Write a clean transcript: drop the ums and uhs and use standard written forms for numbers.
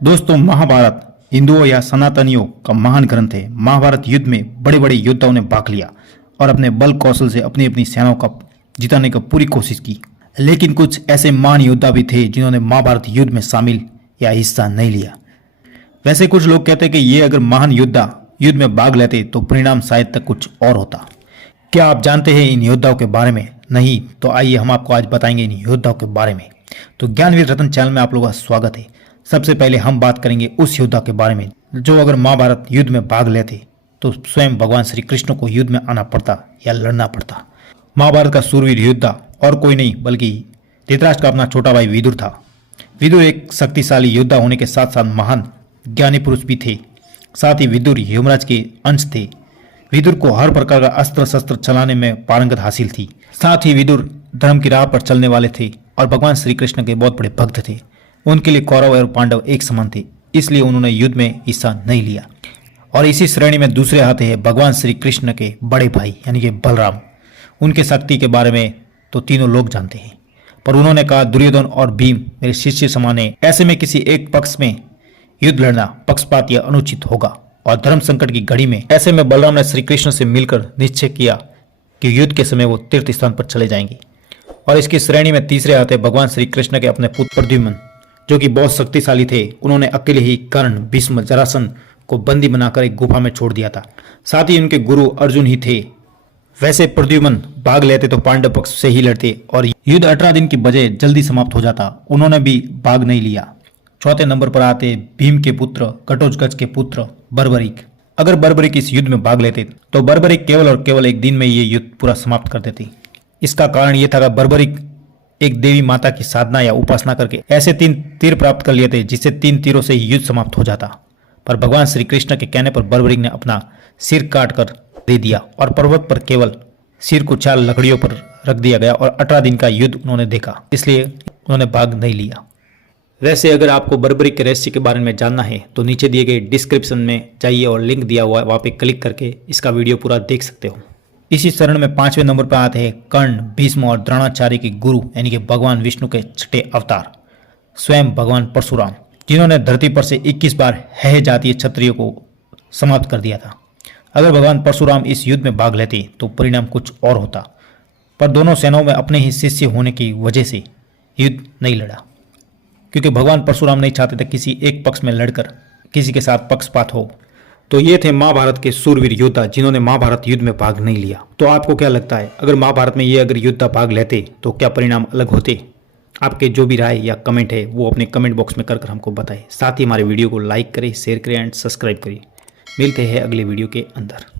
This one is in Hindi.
दोस्तों, महाभारत हिंदुओं या सनातनियों का महान ग्रंथ है। महाभारत युद्ध में बड़े बड़े योद्धाओं ने भाग लिया और अपने बल कौशल से अपनी अपनी सेनाओं का जिताने की पूरी कोशिश की। लेकिन कुछ ऐसे महान योद्धा भी थे जिन्होंने महाभारत युद्ध में शामिल या हिस्सा नहीं लिया। वैसे कुछ लोग कहते हैं कि ये अगर महान योद्धा युद्ध में भाग लेते तो परिणाम शायद तक कुछ और होता। क्या आप जानते हैं इन योद्धाओं के बारे में? नहीं तो आइए हम आपको आज बताएंगे इन योद्धाओं के बारे में। तो ज्ञानवीर रत्न चैनल में आप लोगों का स्वागत है। सबसे पहले हम बात करेंगे उस योद्धा के बारे में जो अगर महाभारत युद्ध में भाग लेते तो स्वयं भगवान श्री कृष्ण को युद्ध में आना पड़ता या लड़ना पड़ता। महाभारत का सूरवीर योद्धा और कोई नहीं बल्कि धृतराष्ट्र का अपना छोटा भाई विदुर था। विदुर एक शक्तिशाली योद्धा होने के साथ साथ महान ज्ञानी पुरुष भी थे। साथ ही विदुर यमराज के अंश थे। विदुर को हर प्रकार का अस्त्र शस्त्र चलाने में पारंगत हासिल थी। साथ ही विदुर धर्म की राह पर चलने वाले थे और भगवान श्री कृष्ण के बहुत बड़े भक्त थे। उनके लिए कौरव और पांडव एक समान थे, इसलिए उन्होंने युद्ध में हिस्सा नहीं लिया। और इसी श्रेणी में दूसरे आते हैं भगवान श्री कृष्ण के बड़े भाई यानी कि बलराम। उनके शक्ति के बारे में तो तीनों लोग जानते हैं, पर उन्होंने कहा दुर्योधन और भीम मेरे शिष्य समान है। ऐसे में किसी एक पक्ष में युद्ध लड़ना पक्षपात या अनुचित होगा और धर्म संकट की घड़ी में ऐसे में बलराम ने श्री कृष्ण से मिलकर निश्चय किया कि युद्ध के समय वो तीर्थ स्थान पर चले जाएंगे। और इसकी श्रेणी में तीसरे आते भगवान श्री कृष्ण के अपने पुत्र प्रद्युम्न जो कि बहुत शक्तिशाली थे। उन्होंने अकेले ही कर्ण, भीष्म, जरासंध को बंदी बनाकर एक गुफा में छोड़ दिया था। साथ ही उनके गुरु अर्जुन ही थे। वैसे प्रद्युम्न भाग लेते तो पांडव पक्ष से ही लड़ते और युद्ध 18 दिन की बजाय जल्दी समाप्त हो जाता। उन्होंने भी भाग नहीं लिया। चौथे नंबर पर आते भीम के पुत्र घटोत्कच के पुत्र बर्बरीक। अगर बर्बरीक इस युद्ध में भाग लेते तो बर्बरीक केवल और केवल एक दिन में ये युद्ध पूरा समाप्त कर देती। इसका कारण यह था कि बर्बरीक एक देवी माता की साधना या उपासना करके ऐसे 3 तीर प्राप्त कर लिए थे जिससे 3 तीरों से ही युद्ध समाप्त हो जाता। पर भगवान श्री कृष्ण के कहने पर बर्बरीक ने अपना सिर काट कर दे दिया और पर्वत पर केवल सिर को 4 लकड़ियों पर रख दिया गया और 18 दिन का युद्ध उन्होंने देखा, इसलिए उन्होंने भाग नहीं लिया। वैसे अगर आपको बर्बरीक के रहस्य के बारे में जानना है तो नीचे दिए गए डिस्क्रिप्शन में जाइए और लिंक दिया हुआ है, वहाँ पे क्लिक करके इसका वीडियो पूरा देख सकते हो। इसी चरण में 5वें नंबर पर आते हैं कर्ण, भीष्म और द्रोणाचार्य के गुरु यानी कि भगवान विष्णु के छठे अवतार स्वयं भगवान परशुराम, जिन्होंने धरती पर से 21 बार है जातीय क्षत्रियों को समाप्त कर दिया था। अगर भगवान परशुराम इस युद्ध में भाग लेते तो परिणाम कुछ और होता, पर दोनों सेनाओं में अपने ही शिष्य होने की वजह से युद्ध नहीं लड़ा, क्योंकि भगवान परशुराम नहीं चाहते थे किसी एक पक्ष में लड़कर किसी के साथ पक्षपात हो। तो ये थे महाभारत के सूरवीर योद्धा जिन्होंने महाभारत युद्ध में भाग नहीं लिया। तो आपको क्या लगता है अगर महाभारत में ये अगर योद्धा भाग लेते तो क्या परिणाम अलग होते? आपके जो भी राय या कमेंट है वो अपने कमेंट बॉक्स में कर हमको बताएं। साथ ही हमारे वीडियो को लाइक करें, शेयर करें एंड सब्सक्राइब करें। मिलते हैं अगले वीडियो के अंदर।